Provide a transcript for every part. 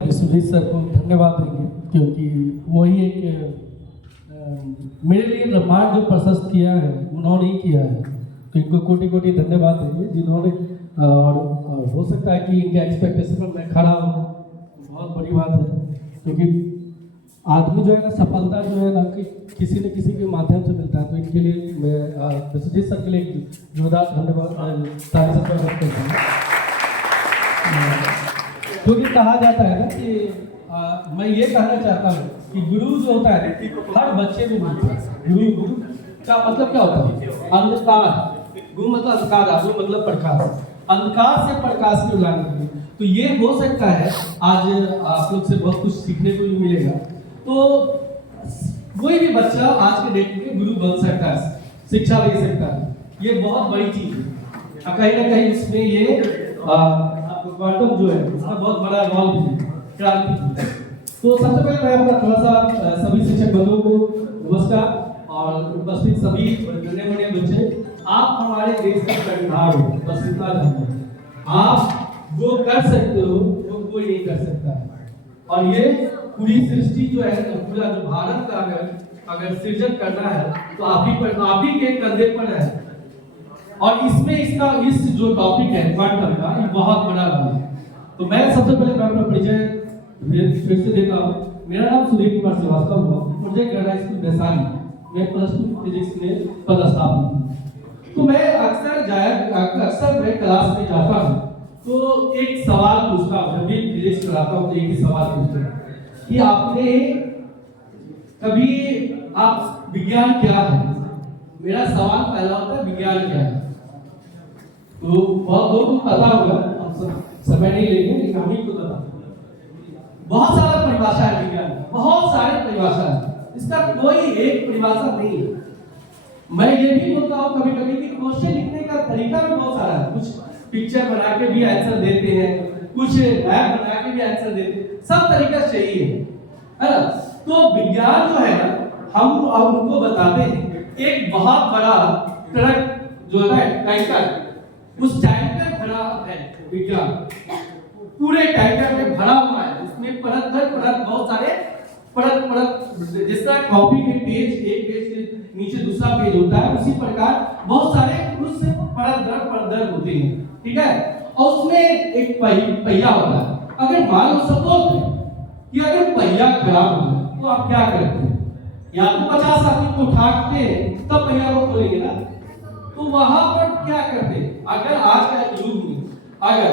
Sujit sir को धन्यवाद देंगे क्योंकि वही एक मेरे लिए ब्रह्मांड जो प्रशस्त किया है उन्होंने ही किया है, तो इनको कोटि कोटि धन्यवाद देंगे जिन्होंने और हो सकता है कि इनके एक्सपेक्टेशन में मैं खड़ा हूँ, बहुत बड़ी बात है क्योंकि आदमी जो है ना सफलता जो है ना कि किसी न किसी के माध्यम से मिलता है, तो इनके लिए मैं सुजीत सर के लिए जोरदार धन्यवाद तारीफ करता हूँ। क्योंकि कहा जाता है ना कि मैं ये कहना चाहता हूँ कि गुरु जो होता है हर बच्चे में मिलता है। गुरु का मतलब क्या होता है? अंधकार। गुरु मतलब अंधकार, गुरु मतलब प्रकाश। अंधकार से प्रकाश की लाने के लिए, तो ये हो सकता है आज आप लोग से बहुत कुछ सीखने को भी मिलेगा। तो कोई भी बच्चा आज के डेट में गुरु बन सकता है, शिक्षा ले सकता है, ये बहुत बड़ी चीज है। कहीं ना कहीं इसमें ये क्वांटम जो है इसका बहुत बड़ा रोल भी क्रांति। तो सबसे पहले मैं अपना थोड़ा सा सभी शिक्षक बंधुओं को नमस्कार और उपस्थित सभी गण्य बच्चे, आप हमारे देश का कर्णधार हो, बस इतना जानते हैं। आप जो कर सकते हो वो कोई नहीं कर सकता है, और ये पूरी सृष्टि जो है पूरा जो भारत का अगर सृजन करना है तो आप ही के कंधे पर है। और इसमें इस जो टॉपिक है क्वांटम का, ये बहुत बड़ा रोल है। तो मैं सबसे पहले मैं अपना परिचय फिर से देता हूँ। मेरा नाम सुधीर कुमार श्रीवास्तव हुआ, प्रोजेक्ट गढ़ा स्कूल वैशाली में +2 फिजिक्स में पदस्थापित हूँ। तो मैं अक्सर मैं क्लास में जाता हूँ तो एक सवाल पूछता हूँ, जब भी फिजिक्स कराता हूँ तो एक ही सवाल पूछता हूँ कि आपने कभी आप विज्ञान क्या है? मेरा सवाल पहला होता है विज्ञान क्या है। तो बहुत लोगों को पता होगा, हम समय नहीं लेंगे लेकिन हम ही को पता। बहुत सारा परिभाषा है विज्ञान, बहुत सारे परिभाषा है, इसका कोई एक परिभाषा नहीं है। मैं ये भी बोलता हूँ कभी कभी कि क्वेश्चन लिखने का तरीका भी बहुत सारा है। कुछ पिक्चर बना के भी आंसर देते हैं, कुछ मैप बना के भी आंसर देते हैं, सब तरीका चाहिए है ना। तो विज्ञान जो है ना, हम अब उनको बताते हैं एक बहुत बड़ा ट्रक जो है टैंकर, उस टैंकर भरा है विज्ञान, पूरे टैंकर में भरा हुआ है। उसमें परत दर परत बहुत सारे परत जिस तरह कॉपी के पेज, एक पेज के नीचे दूसरा पेज होता है, उसी प्रकार बहुत सारे उस परत दर होते हैं, ठीक है। और उसमें एक पहिया होता है। अगर मान लो सपोज कि अगर पहिया खराब हो जाए तो आप क्या करते हैं? या तो 50 आदमी को उठाते हैं तब पहिया को खोलेंगे ना। तो वहां पर क्या करते? अगर आज का युग में अगर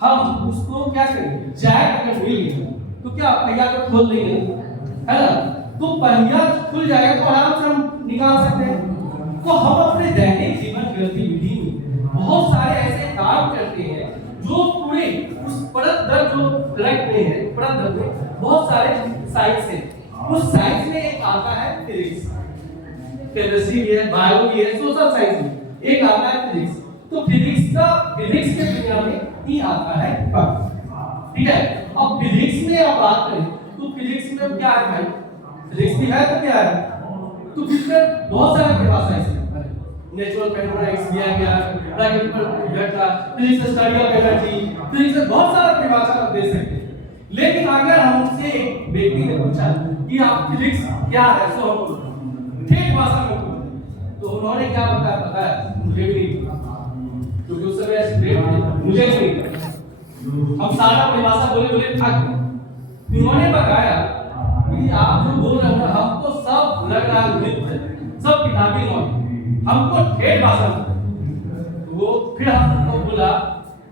हम उसको क्या करेंगे, जैक अगर मिल गया तो क्या पहिया को खोल देंगे, है ना। तो पहिया खुल जाएगा तो आराम से हम निकाल सकते हैं। तो हम अपने दैनिक जीवन गतिविधि में बहुत सारे ऐसे काम करते हैं जो पूरे उस परत दर जो ट्रैक में है, परत दर में बहुत सारे साइंस है। उस साइंस में एक आता है फिजिक्स, केमिस्ट्री भी है, बायोलॉजी है, सोशल साइंस में एक आता है फिजिक्स। तो फिजिक्स के दुनिया में ही आता है क्वांटम, ठीक है। अब फिजिक्स में आप बात करें तो फिजिक्स में क्या है भाई? फिजिक्स भी है तो क्या है? तो फिजिक्स में बहुत सारे परिभाषा है, नेचुरल मैथमेटिक्स दिया गया, practical data, physics study of energy, physics में बहुत सारा परिभाषा आप दे सकते हैं। लेकिन अगर हमसे एक व्यक्ति ने पूछा कि आप फिजिक्स क्या है, सो हम ठेठ भाषा में तो उन्होंने क्या बताया पता है? मुझे भी नहीं पता, क्योंकि उस समय स्टूडेंट मुझे भी नहीं पता। हम सारा परिभाषा बोले थक। उन्होंने बताया कि आप जो बोल रहे हो हमको सब लग रहा है, सब किताबी नॉलेज, हमको ठेठ भाषा में। वो फिर हमको बोला,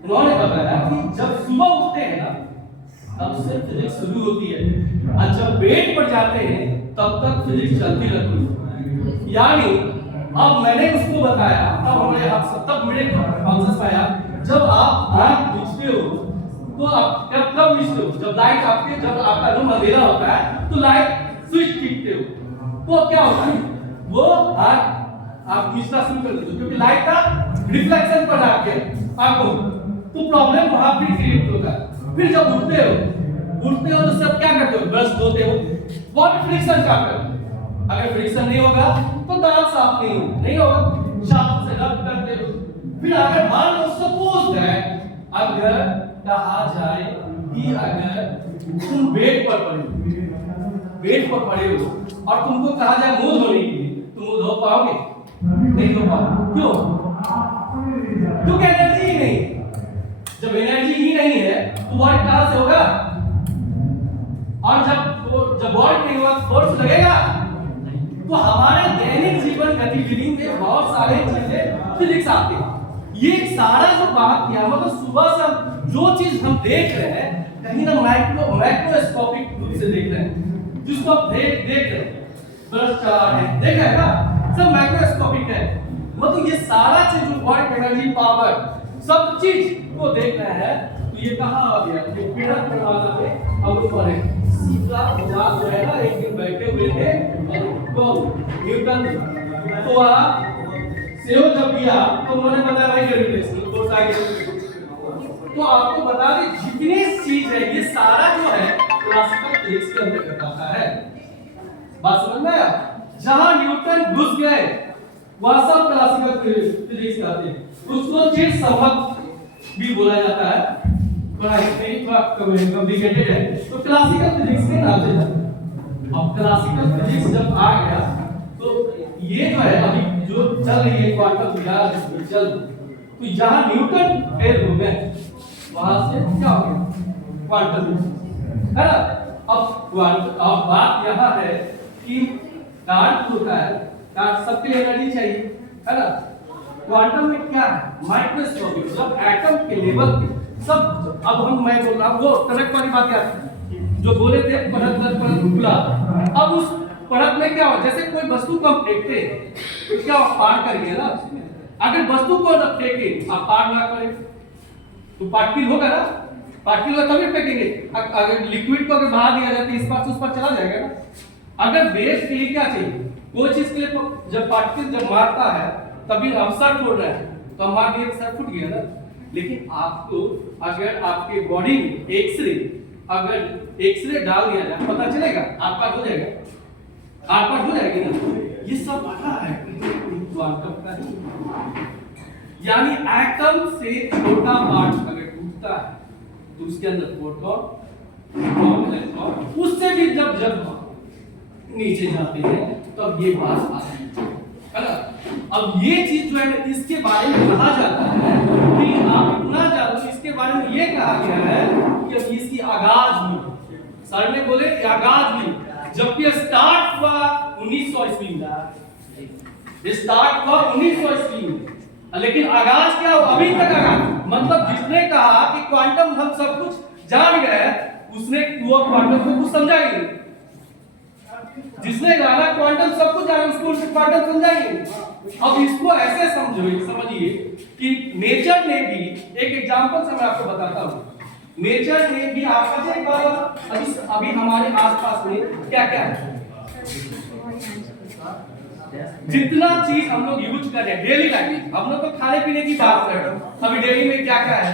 उन्होंने बताया कि जब सुबह उठते हैं ना तब से फिजिक्स शुरू होती है, और जब बेड पर जाते हैं तब तक फिजिक्स चलती रहती है। यानी अब मैंने उसको बताया, तब मेरे कॉन्सेप्ट आया, जब आप आंख मिचते हो तो आप कब मिचते हो? जब आपका रूम अंधेरा होता है तो लाइट स्विच टिपते हो तो क्या होता है? वो आप मिचना शुरू कर देते हो क्योंकि लाइट का रिफ्लेक्शन पड़ रहा है आपको, तो प्रॉब्लम वहां फिर क्रिएट होता है। फिर जब उठते हो तो सब क्या करते हो? ब्रश धोते हो, वो भी फ्रिक्शन का करते हो। अगर फ्रिक्शन नहीं होगा तो दांत साफ नहीं होगा, साबुन से रब करते हो। फिर अगर मान लो सपोज दैट अगर कहा जाए कि अगर तुम बेड पर पड़े हो और तुमको कहा जाए मुंह धोने के लिए, तुम मुंह धो पाओगे? नहीं धो पाओगे। क्यों? क्योंकि एनर्जी ही नहीं। जब एनर्जी ही नहीं है तो वर्क कहां से होगा? और जब वर्क नहीं होगा फोर्स लगेगा। तो हमारे दैनिक जीवन गतिविधि में बहुत सारे चीजें फिजिक्स आते हैं। ये सारा जो बात किया, मतलब सुबह से जो चीज हम देख रहे हैं कहीं ना माइक्रोस्कोपिक रूप से देख रहे हैं, जिसको आप देख रहे हैं, भ्रष्टाचार है, देख रहे हैं ना, सब माइक्रोस्कोपिक है। मतलब ये सारा चीज जो वर्क, एनर्जी, पावर, सब चीज को देख रहे हैं। तो ये कहाँ आ गया? ये पीड़क परमाणु में हम लोग पढ़े। सीधा जो है ना, एक दिन बैठे हुए थे न्यूटन, तो वहाँ सेव जब किया तो उन्होंने बताया भाई ग्रेविटेशन फोर्स आ गया। तो आपको बता दें जितनी चीज है ये सारा जो है क्लासिकल फिजिक्स के अंतर्गत आता है। बात समझ में आया? जहां न्यूटन घुस गए वह सब क्लासिकल फिजिक्स आते हैं। उसको चिर संबंध भी बोला जाता है, थोड़ा हिस्ट्री थोड़ा कॉम्प्लिकेटेड है, तो क्लासिकल फिजिक्स के नाम से जाता है। अब क्लासिकल फिजिक्स जब आ गया तो ये जो है अभी जो चल रही है क्वांटम विचार चल, तो यहाँ न्यूटन फेल हो गए, वहां से क्या हो गया? क्वांटम है ना। अब बात यहाँ है कि कार्ड होता है, कार्ड सबके लिए एनर्जी चाहिए, है ना। क्वांटम में क्या है? माइक्रोस्कोपिक, मतलब एटम के लेवल पे सब। अब मैं बोल रहा हूँ वो तनक वाली बात क्या जो बोले थे, परत खुला। अब उस परत में क्या हो, जैसे कोई वस्तु को हम फेंकते हैं तो क्या पार करेंगे ना। अगर वस्तु को न फेंके आप पार ना करें तो पार्टिकल होगा ना, पार्टिकल का तभी फेंकेंगे। अगर लिक्विड को अगर बाहर दिया जाए तो इस पार से उस पार चला जाएगा ना। अगर बेस के लिए क्या चाहिए, कोई चीज के लिए जब पार्टिकल जब मारता है तभी हम सर फोड़ रहे हैं तो हम मार दिए सर फूट गया ना। लेकिन आपको अगर आपके बॉडी में अगर एक्सरे डाल दिया जाए पता चलेगा, आपका हो जाएगा, आपका हो जाएगी ना। ये सब क्या है? क्वांटम का है। यानी एटम से छोटा पार्ट अगर टूटता है तो उसके अंदर प्रोटॉन, इलेक्ट्रॉन, उससे भी जब नीचे जाते हैं तब ये बात आती है ना। अब ये चीज जो है इसके बारे में कहा जाता है कि आप इतना जानो, इसके बारे में ये कहा गया है कि इसकी आगाज हुई, सर ने बोले आगाज हुई, जबकि स्टार्ट हुआ 1900 ईस्वी में, स्टार्ट हुआ 1900 ईस्वी में, लेकिन आगाज क्या हुआ? अभी तक आगाज। मतलब जिसने कहा कि क्वांटम हम सब कुछ जान गए, उसने वो क्वांटम को कुछ समझा ही नहीं। जिसने कहा क्वांटम सब कुछ जाना, उसको क्वांटम समझाएंगे। अब इसको ऐसे समझिए कि नेचर ने भी, एक एग्जांपल से मैं आपको बताता हूं, नेचर ने भी आपका अभी हमारे आसपास में क्या क्या है, जितना चीज हम लोग यूज कर रहे हैं डेली लाइफ, हम लोग तो खाने पीने की बात कर रहे हैं, अभी डेली में क्या क्या है,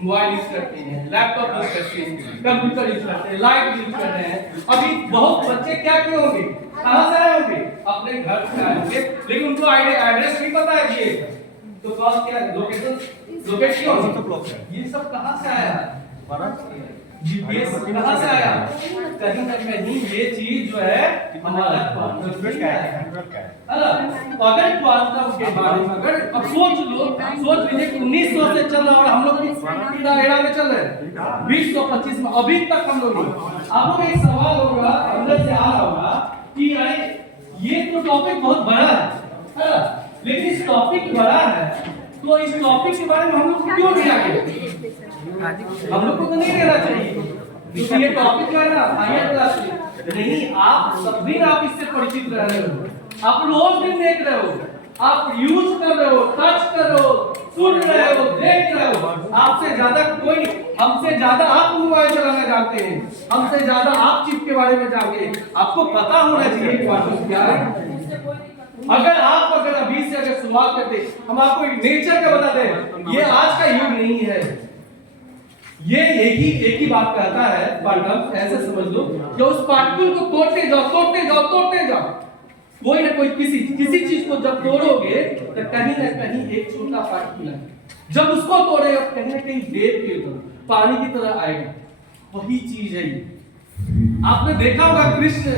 मोबाइल यूज करते हैं, लैपटॉप यूज करते हैं, कंप्यूटर यूज करते हैं, लाइट यूज कर रहे हैं। अभी बहुत बच्चे क्या किए होंगे, कहां से आए होंगे, अपने घर से आए होंगे, लेकिन उनको एड्रेस नहीं पता है ये तो कॉल क्या लोकेशन क्यों, ये सब कहां से आया, जीपीएस कहां से आया, कहीं ना कहीं ये चीज जो है हमारा क्वांटम का है। अगर क्वांटम के बारे में अगर अब सोच लीजिए कि 1900 से चल रहा और हम लोग एरा में चल रहे हैं 2025 में, अभी तक हम लोग आप लोग एक सवाल होगा अंदर से आ रहा होगा कि अरे ये तो टॉपिक बहुत बड़ा है, लेकिन इस टॉपिक बड़ा है तो इस टॉपिक के बारे में हम लोग क्यों नहीं आगे, हम लोग को तो नहीं लेना चाहिए क्योंकि ये टॉपिक जो है ना हायर क्लास नहीं, आप सब दिन आप इससे परिचित रह रहे हो, आप रोज दिन देख रहे हो, आप यूज कर रहे हो, टच कर रहे हो, सुन रहे हो, देख रहे हो, आपसे ज्यादा कोई नहीं, हमसे ज्यादा आप मोबाइल चलाना जानते हैं, हमसे ज्यादा आप चिप के बारे में जानते हैं, आपको पता होना चाहिए क्वांटम क्या है। अगर अभी से अगर शुरुआत करते, हम आपको नेचर का बताते हैं, ये आज का युग नहीं है, ये एक ही बात कहता है क्वांटम, ऐसे समझ लो कि उस पार्टिकल को तोड़ते जाओ, कोई ना कोई किसी चीज को जब तोड़ोगे तो कहीं ना कहीं एक छोटा पार्टिकल है, जब उसको तोड़ेगा कहीं ना कहीं वेव के पानी की तरह आएगा, वही चीज है ये। आपने देखा होगा कृष्ण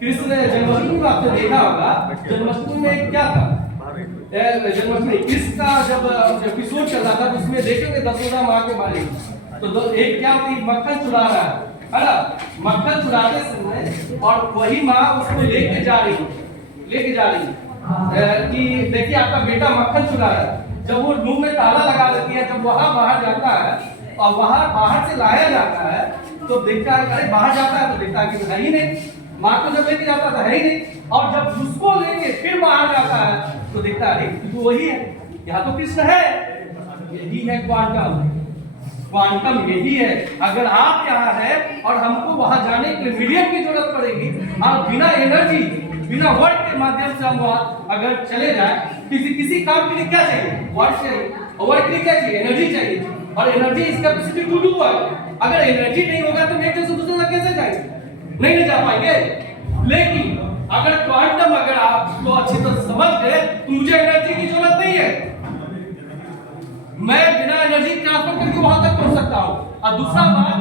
जन्माष्टमी में आपने देखा होगा, जन्माष्टमी में क्या था, जन्माष्टमी कृष्ण का जब एपिसोड चल रहा था तो उसमें देखेंगे दशोदा माँ के बारे में, तो एक क्या होती मक्खन चुरा रहा है ना, मक्खन चुराते समय और वही माँ उसको लेके जा रही कि देखिए आपका बेटा मक्खन चुरा रहा है। जब वो मुंह में ताला लगा देती है, जब वहां बाहर जाता है और वहां बाहर से लाया जाता है तो देखता है, अरे बाहर जाता है तो देखता है कि है ही नहीं, माँ को जब लेके जाता था है ही नहीं, और जब उसको लेके फिर बाहर जाता है तो देखता है तो वही है, यहाँ तो कृष्ण है। यही है क्वांटम यही है। अगर आप यहाँ है और हमको वहां जाने के लिए मीडियम की जरूरत पड़ेगी, और बिना एनर्जी बिना वर्ड के माध्यम से हम वहां अगर चले जाए, किसी काम के लिए क्या चाहिए, वर्ड चाहिए, और वर्ड के लिए क्या चाहिए, एनर्जी चाहिए, और energy is capacity to do work. अगर एनर्जी नहीं होगा तो एक जगह से दूसरे जगह कैसे जाएंगे, नहीं ले जा पाएंगे। लेकिन अगर क्वांटम अगर आपको अच्छी तरह समझ गए तो मुझे एनर्जी की जरूरत नहीं है, मैं बिना एनर्जी ट्रांसफर करके वहां तक पहुंच सकता हूं। और दूसरा बात,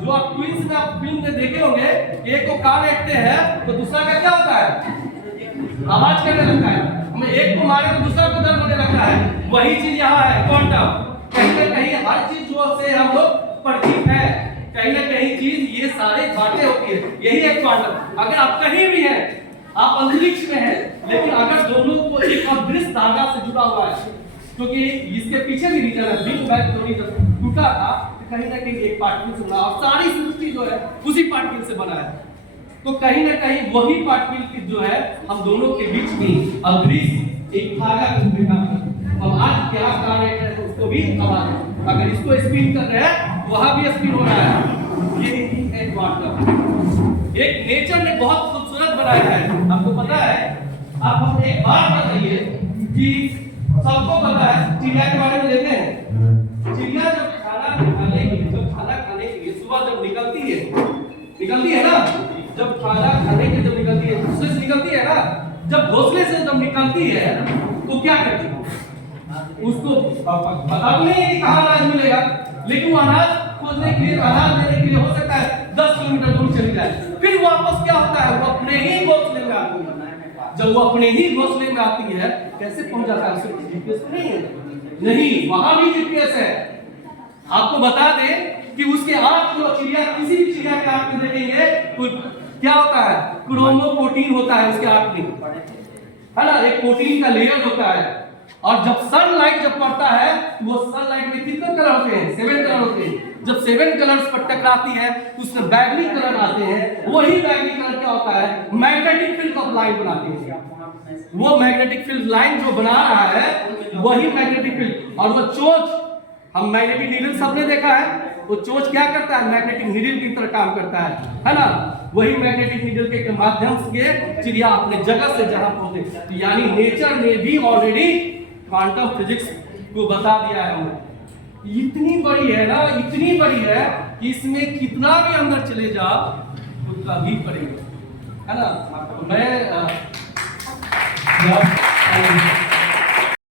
जो आप ट्विंस में आप फिल्म में देखे होंगे, एक को कान ऐंठते हैं तो दूसरा का क्या होता है, आवाज करने लगता है, हम एक को मारे तो दूसरा को दर्द होने लगता है। वही चीज यहाँ है क्वांटम। कहीं ना कहीं हर चीज जो से हम लोग परिचित है, कहीं ना कहीं चीज ये सारे बातें होती है, यही है क्वांटम। अगर आप कहीं भी हैं, आप अंतरिक्ष में हैं, लेकिन अगर दोनों को एक अदृश्य धागा से जुड़ा हुआ है, क्योंकि इसके पीछे भी रीजन है, बिग बैंग थ्योरी जब टूटा था कहीं ना कहीं एक पार्टिकल से बना, और सारी सृष्टि जो है उसी पार्टिकल से बना है। तो कहीं ना कहीं वही पार्टिकल की जो है हम दोनों के बीच में अदृश्य एक धागा हम आज क्या कार्य है उसको भी आवाज, अगर इसको स्पिन कर रहे हैं वहां भी स्पिन हो रहा है। ये है क्वांटम। एक नेचर ने बहुत खूबसूरत बनाया है, आपको पता है। आप हम एक बात बताइए कि सबको पता है चिड़िया के बारे में देते हैं, चिड़िया जब खाना खाने के लिए सुबह जब निकलती है ना, जब खाना खाने के लिए जब निकलती है, घोंसले से निकलती है ना, जब घोंसले से जब निकलती है तो क्या करती है, उसको पता भी नहीं है कि कहाँ अनाज मिलेगा, लेकिन वो अनाज खोजने के लिए, अनाज लेने के लिए हो सकता है 10 किलोमीटर दूर चली जाए। फिर वापस क्या होता है, वो अपने ही घोंसले में आती है। जब वो अपने ही घोंसले में आती है, कैसे पहुंच जाता है, उसके जीपीएस नहीं है, नहीं, वहां भी जीपीएस है। आपको बता दें कि उसके आंख, जो चिड़िया, किसी भी चिड़िया के आंख में देखेंगे तो क्या होता है, क्रोमोप्रोटीन होता है उसके आंख में, है ना, एक प्रोटीन का लेयर होता है। और जब सनलाइट जब पड़ता है तो वो सनलाइट में कितने कलर होते हैं, 7 कलर होते हैं। जब 7 कलर्स पर टकराती है तो उसमें बैगनी कलर आते हैं। वही बैगनी कलर क्या होता है, मैग्नेटिक फील्ड ऑफ लाइन बनाती है। वो मैग्नेटिक फील्ड लाइन जो बना रहा है वही मैग्नेटिक फील्ड। और वो चोंच, हम मैग्नेटिक नीडल सबने देखा है, वो चोंच क्या करता है, मैग्नेटिक नीडल की तरह काम करता है ना। वही मैग्नेटिक नीडल के माध्यम से चिड़िया अपने जगह से जहां पहुंचे। यानी नेचर ने भी ऑलरेडी क्वांटम फिजिक्स को बता दिया है हमें। इतनी बड़ी है ना, इतनी बड़ी है कि इसमें कितना भी अंदर चले जाओ उतना भी पड़ेगा, है ना। मैं